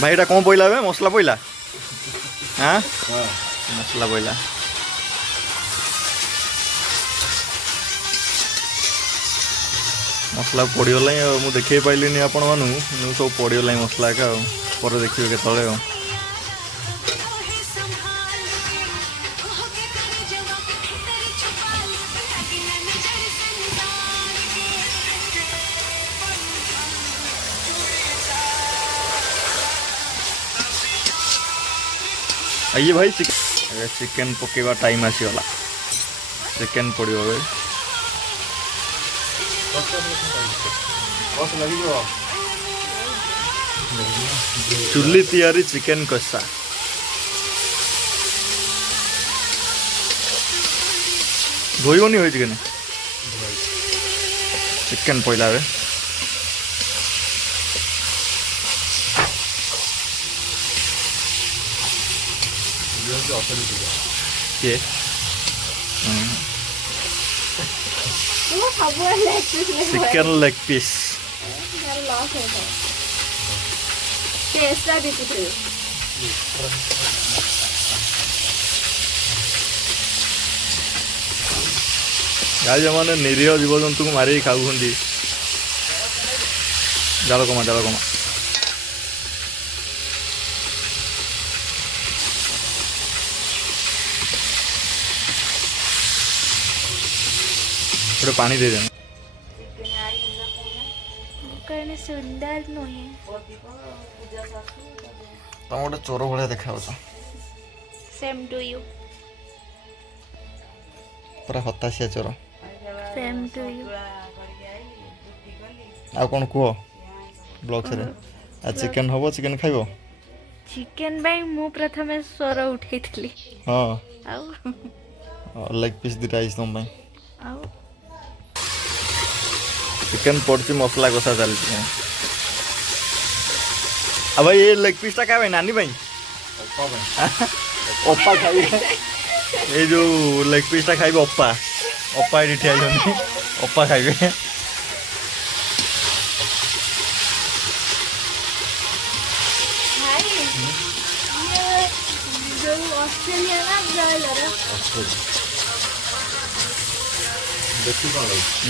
भाई एटा कौन पइला बे मसला पइला हाँ मसला पइला मसला पड़गला मुझे देखे पाइलिनी आपण मानू सब पड़गला मसला का पर देखिए केतले आइए भाई चिकेन पकेवा टाइम आसीगला चिकेन पड़ो चुली तैयारी चिकेन कषा धोईबनी हो चिकेन पहला चिकेन लेग पीस गाय जो मैंने निरीह जीवजंतु को मारिक खाऊ जाल कमा जाल कमा थोड़े पानी दे देना सुंदर नुहे तुम गोटे चोर भाया देखा सेम टू यू पूरा हताशिया चोर सेम टू यू आ कौन कह ब्लॉग से आ चिकेन हम चिकेन खाइब चिकेन बाई मु प्रथमे स्वर उठे हाँ लेग पीस दुटा आई तुम चिकेन पड़ी मसला कषा चलती अब भाई ये लेग पीसटा क्या भाई नानी भाई अप्पा खाई ये जो लेग पीसटा खाइबे अप्पा अप्पा ये ठिया अप्पा खाइबे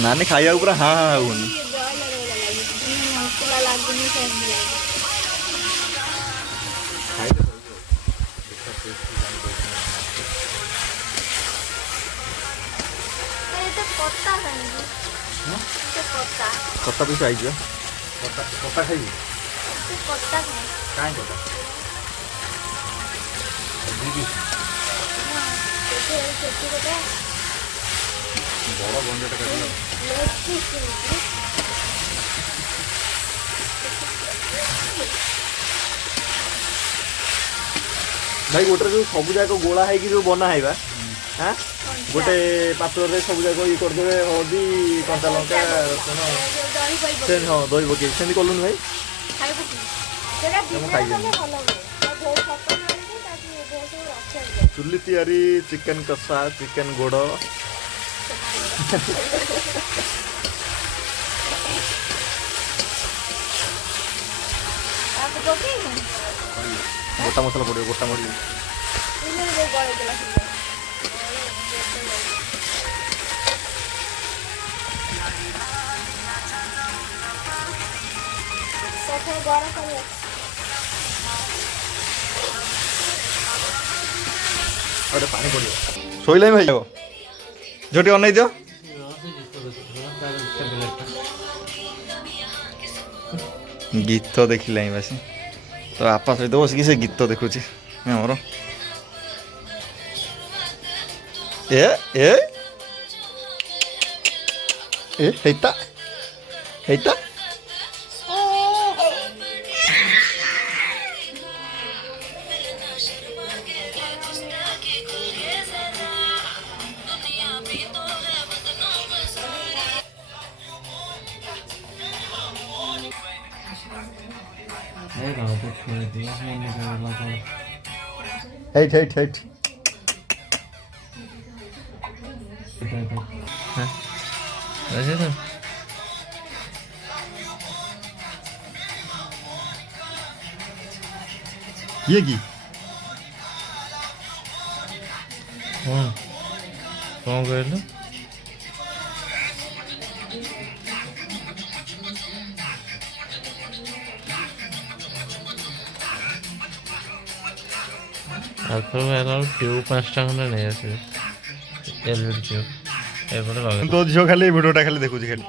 नानी खाइबा पूरा हाँ हाँ होनी कत्ता पीस आई कत्ता खाई कहीं बड़ गंजाटा भाई गोटे जो सब जाक गोला है जो बना है हाँ गोटे पात्र में सब जाक ये करदे हल्दी कंचा लंका रसुण हाँ दही पकई से कलुन भाई चुली तैयारी चिकेन कषा चिकेन गोड़ गोटा मसला पड़े गोटा मरी पानी पड़ो शोला भाई झोटी अन दियो गीत देखिला बस तो आपा सहित बसिक से गीत देखुची आमर ए ए ए हेता हेता हेट हेट हेट ये की कौन कौन कहल ଆରଥର ହେଲା ଟ୍ୟୁବ୍ 5ଟା ଖଣ୍ଡେ ନେଇ ଆସିବେ ଏଲଇଡି ଟ୍ୟୁବ୍ ଏପଟେ ଲଗେଇ तो झियो खाली भिडियोटा खाली देखुଛି खाली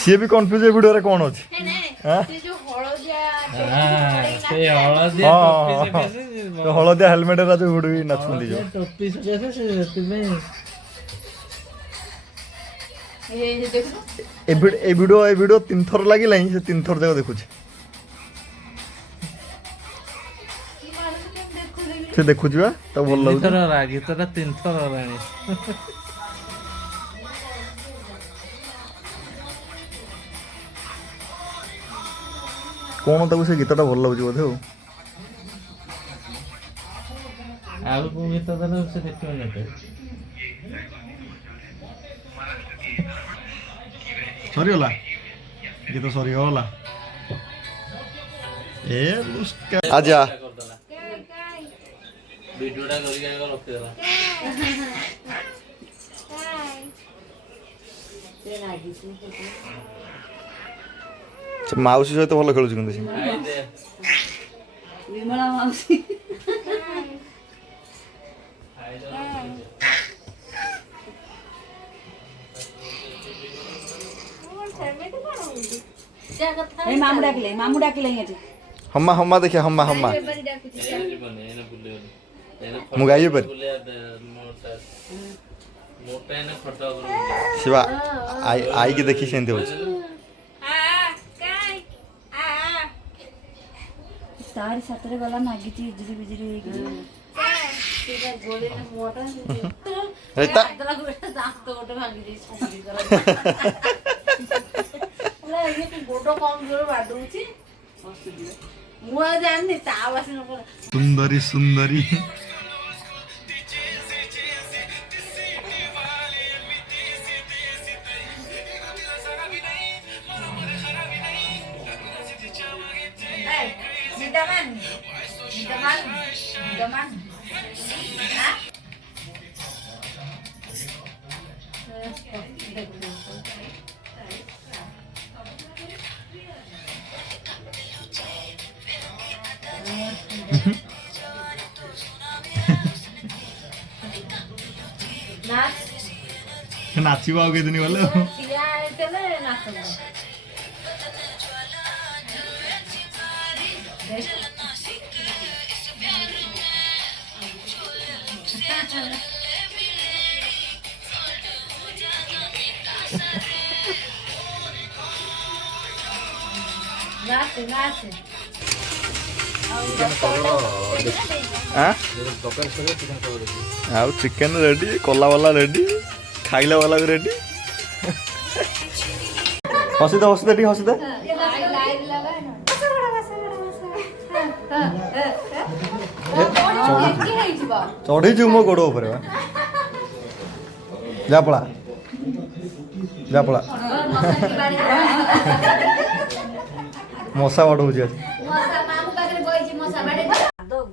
ସିଏ ବି କନଫ୍ୟୁଜ ଏ ଭିଡିଓରେ କଣ ଅଛି ସେଇ ହଳଦିଆ ହଳଦିଆ ହେଲମେଟ ରା ଯୋଉ ଭିଡିଓ ନାଚୁଛନ୍ତି ଯୋଉ ଟୋପି ସଜାଇছে ସେ ସେଥିପାଇଁ ଏ ଭିଡିଓ 3 ଥର ଲାଗିଲା ହିଁ ସେ 3 ଥର ଯାକ ଦେଖୁଛି ସେ ଦେଖୁଛି ବା ତାକୁ ଭଲ ଲାଗୁଛି ଗୀତଟା 3 ଥର ହେଲାଣି କଣ ତାକୁ ସେ ଗୀତଟା ଭଲ ଲାଗୁଛି ବୋଧେ ଆଉ କୋଉ ଗୀତ ଦେଲେ ସେ ଦେଖିବ ନେଟେ ସରିଗଲା ଗୀତ ସରିଗଲା ଏ ଆଜା ଭିଡିଓଟା କରିକି ଆଗ ରଖିଦେଲା ସେ ମାଉସୀ ସହିତ ଭଲ ଖେଳୁଛି କିନ୍ତୁ ସେ ବିମଳା ମାଉସୀ ମାମୁ ଡାକିଲେ ଏଠି ହମ୍ମା ହମ୍ମା ଦେଖିଆ ହମ୍ମା ହମ୍ମା ମୁଁ ଗାଇବି ପାରି ଶିବା ଆଇକି ଦେଖି ସେମିତି ହଉଛି ତାରି ସାଥିରେ ଗଲା ନାଗିଛି ଇଜିରି ବିଜିରି ହେଇକି ଗୋଡ କମ ଜୋର ବାଡଉଛି ମୁଁ ଆଉ ଜାଣିନି ତା ବାସି ସୁନ୍ଦରୀ ସୁନ୍ଦରୀ ନାଚିବ ଆଉ କେଦିନ ଗଲେ ଆଉ ଚିକେନ ରେଡି କଲା ବାଲା ରେଡି ଖାଇଲା ବାଲା ବି ରେଡି ହସିଦେ ହସିଦେ ଟିକେ ହସିଦେ ଚଢିଛୁ ମୋ ଗୋଡ ଉପରେ ବା ଯା ପଳା ଯା ପଳା ମଶା ବାଡଉଛି ଆଜି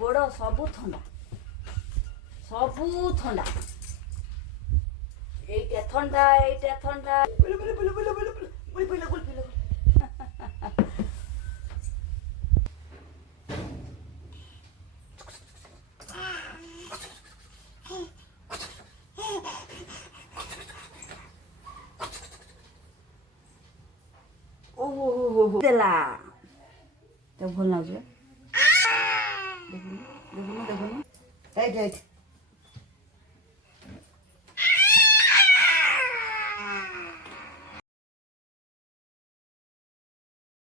ଗୋଡ ସବୁ ଥଣ୍ଡା এইটা ଥଣ୍ଡା ଦେଲା ତ ଭଲ ଲାଗୁଛି ଦେଖୁନ ଏଇଠି